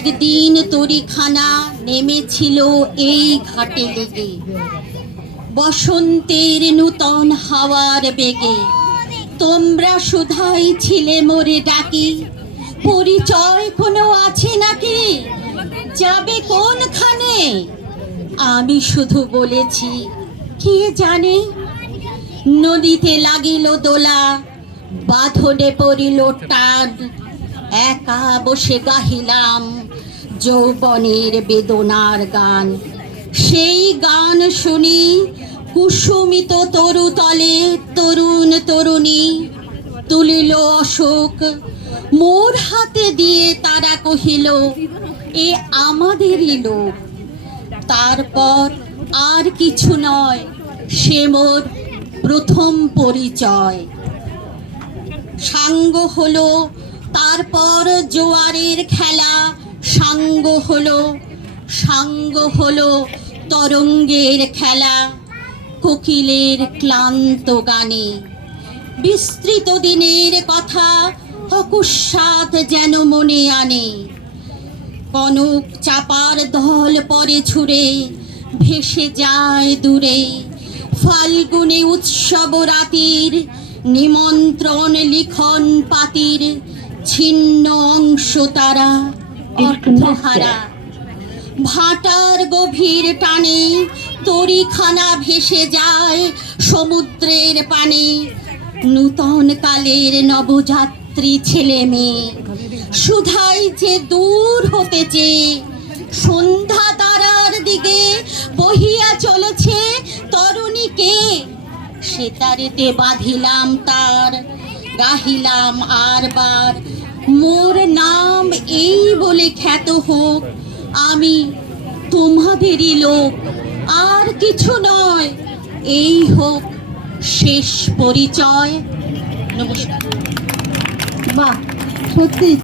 একদিন তরিখানা নেমেছিল এই ঘাটে লেগে, বসন্তের নূতন হাওয়ার বেগে। তোমরা শুধাই ছিলে মোরে ডাকি, পরিচয় কোনো আছে নাকি, যাবে কোনখানে? আমি শুধু বলেছি কে জানে। নদীতে লাগিল দোলা, বাঁধনে পড়িল টান, একা বসে গাহিলাম যৌবনের বেদনার গান। সেই গান শুনি কুসুমিত তরুতলে তরুণ তরুণী তুলিল অশোক, মোর হাতে দিয়ে তারা কহিল এ আমাদেরই লোক। তারপর আর কিছু নয়, সে মোর প্রথম পরিচয়। সাঙ্গ হলো তারপর জোয়ারের খেলা, সাঙ্গ হলো তরঙ্গের খেলা, কোকিলের ক্লান্ত গানে। বিস্তৃত দিনের কথা অকস্মাৎ যেন মনে আনে, কনক চাপার দল পরে ছুড়ে ভেসে যায় দূরে। ফাল্গুনে উৎসব রাতির নিমন্ত্রণ লিখন পাতির, ছিন্ন অংশ তারা অর্থহারা। ভাটার গভীর টানে তরিখানা ভেসে যায় সমুদ্রের পানে। নূতন কালের নবযাত্রী ছেলে মেয়ে শুধাই যে দূর হতেছে, সন্ধ্যা তারার দিকে বহিয়া চলেছে তরুণীকে। সেতারেতে বাঁধিলাম তার, গাহিলাম আরবার মোর নাম এই বলে খ্যাত হোক, আমি তোমাদেরই লোক, আর কিছু নয়, এই হোক শেষ পরিচয়। নমস্কার। বাহ, সত্যি